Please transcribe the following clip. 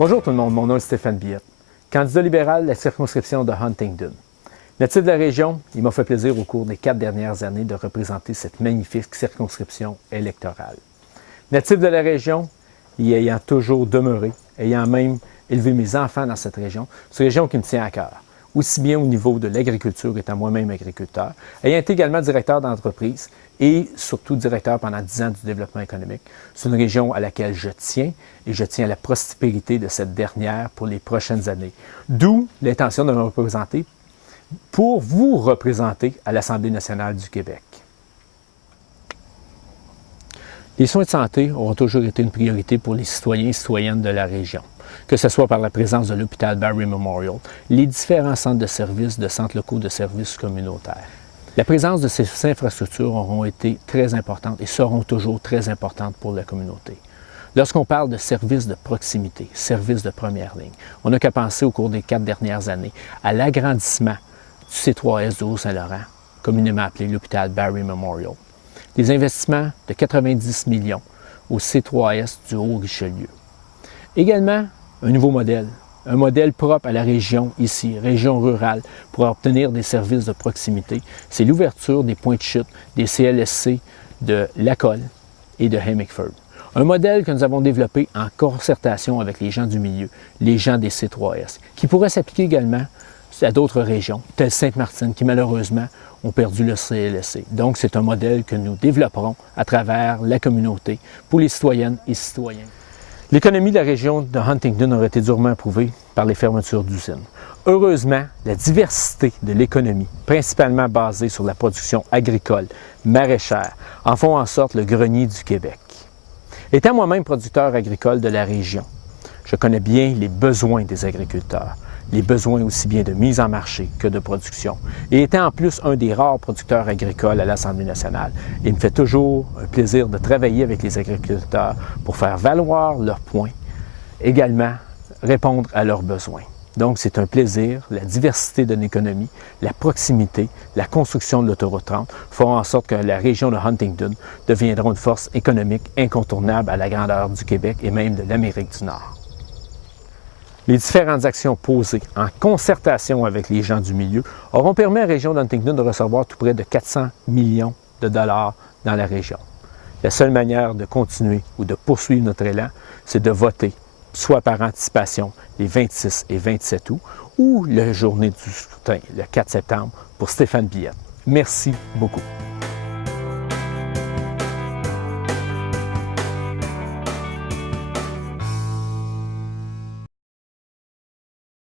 Bonjour tout le monde, mon nom est Stéphane Billette, candidat libéral de la circonscription de Huntingdon. Natif de la région, il m'a fait plaisir au cours des 4 dernières années de représenter cette magnifique circonscription électorale. Natif de la région, y ayant toujours demeuré, ayant même élevé mes enfants dans cette région qui me tient à cœur, aussi bien au niveau de l'agriculture, étant moi-même agriculteur, ayant été également directeur d'entreprise et surtout directeur pendant 10 ans du développement économique. C'est une région à laquelle je tiens et je tiens à la prospérité de cette dernière pour les prochaines années. D'où l'intention de me représenter pour vous représenter à l'Assemblée nationale du Québec. Les soins de santé auront toujours été une priorité pour les citoyens et citoyennes de la région, que ce soit par la présence de l'hôpital Barry Memorial, les différents centres de services, de centres locaux de services communautaires. La présence de ces infrastructures auront été très importantes et seront toujours très importantes pour la communauté. Lorsqu'on parle de services de proximité, services de première ligne, on n'a qu'à penser au cours des 4 dernières années à l'agrandissement du C3S de Haut-Saint-Laurent, communément appelé l'hôpital Barry Memorial. Des investissements de 90 millions au C3S du Haut-Richelieu. Également, un nouveau modèle, un modèle propre à la région ici, région rurale, pour obtenir des services de proximité. C'est l'ouverture des points de chute des CLSC de Lacolle et de Hemingford. Un modèle que nous avons développé en concertation avec les gens du milieu, les gens des C3S, qui pourrait s'appliquer également à d'autres régions, telles Sainte-Martine, qui malheureusement ont perdu le CLSC. Donc, c'est un modèle que nous développerons à travers la communauté pour les citoyennes et citoyens. L'économie de la région de Huntingdon aurait été durement éprouvée par les fermetures d'usines. Heureusement, la diversité de l'économie, principalement basée sur la production agricole, maraîchère, en font en sorte le grenier du Québec. Étant moi-même producteur agricole de la région, je connais bien les besoins des agriculteurs, les besoins aussi bien de mise en marché que de production. Et étant en plus un des rares producteurs agricoles à l'Assemblée nationale, il me fait toujours un plaisir de travailler avec les agriculteurs pour faire valoir leurs points, également répondre à leurs besoins. Donc, c'est un plaisir, la diversité de l'économie, la proximité, la construction de l'autoroute 30 feront en sorte que la région de Huntingdon deviendra une force économique incontournable à la grandeur du Québec et même de l'Amérique du Nord. Les différentes actions posées en concertation avec les gens du milieu auront permis à la région d'Huntingdon de recevoir tout près de 400 millions de dollars dans la région. La seule manière de continuer ou de poursuivre notre élan, c'est de voter, soit par anticipation les 26 et 27 août ou la journée du scrutin, le 4 septembre, pour Stéphane Billette. Merci beaucoup.